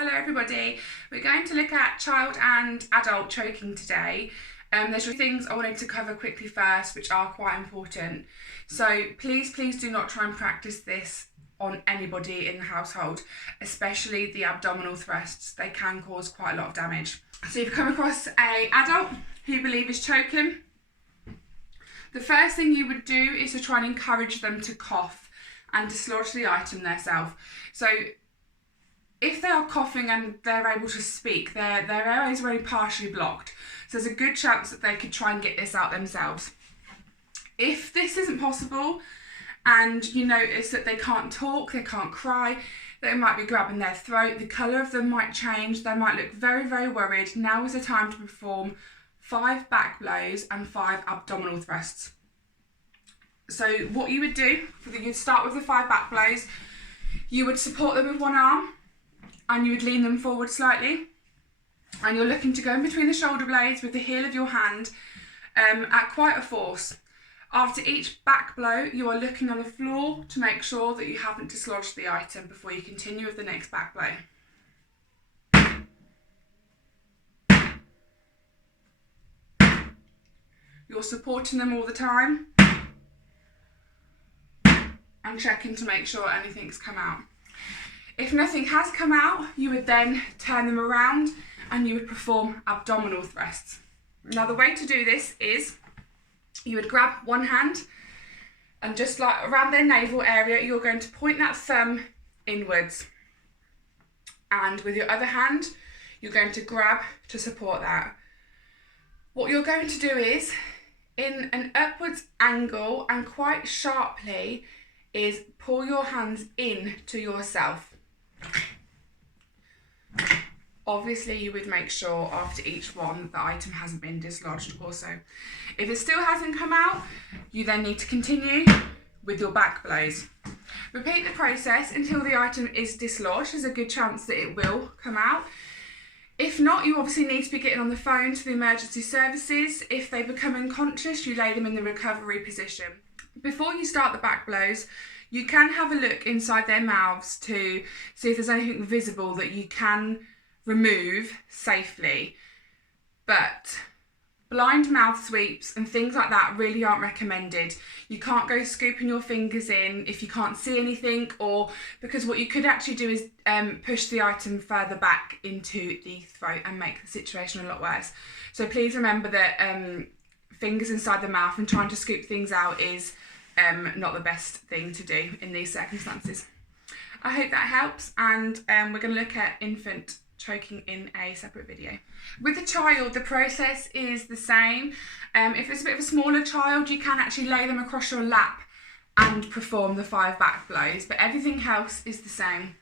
Hello everybody, we're going to look at child and adult choking today. There's three things I wanted to cover quickly first which are quite important. So please do not try and practice this on anybody in the household, especially the abdominal thrusts. They can cause quite a lot of damage. So if you come across an adult who you believe is choking, the first thing you would do is to try and encourage them to cough and dislodge the item themselves. So if they are coughing and they're able to speak, their airway is already partially blocked. So there's a good chance that they could try and get this out themselves. If this isn't possible and you notice that they can't talk, they can't cry, they might be grabbing their throat, the colour of them might change, they might look very, very worried, now is the time to perform 5 back blows and 5 abdominal thrusts. So what you would do, you'd start with the 5 back blows, you would support them with one arm, and you would lean them forward slightly, and you're looking to go in between the shoulder blades with the heel of your hand at quite a force. After each back blow, you are looking on the floor to make sure that you haven't dislodged the item before you continue with the next back blow. You're supporting them all the time and checking to make sure anything's come out. If nothing has come out, you would then turn them around and you would perform abdominal thrusts. Now the way to do this is you would grab one hand and just like around their navel area, you're going to point that thumb inwards. And with your other hand, you're going to grab to support that. What you're going to do is, in an upwards angle and quite sharply, is pull your hands in to yourself. Obviously you would make sure after each one that the item hasn't been dislodged also. If it still hasn't come out, you then need to continue with your back blows. Repeat the process until the item is dislodged. There's a good chance that it will come out. If not, you obviously need to be getting on the phone to the emergency services. If they become unconscious, you lay them in the recovery position. Before you start the back blows, you can have a look inside their mouths to see if there's anything visible that you can remove safely. But blind mouth sweeps and things like that really aren't recommended. You can't go scooping your fingers in if you can't see anything, or because what you could actually do is push the item further back into the throat and make the situation a lot worse. So please remember that fingers inside the mouth and trying to scoop things out is not the best thing to do in these circumstances. I hope that helps, and we're going to look at infant choking in a separate video. With the child, the process is the same. If it's a bit of a smaller child, you can actually lay them across your lap and perform the 5 back blows, but everything else is the same.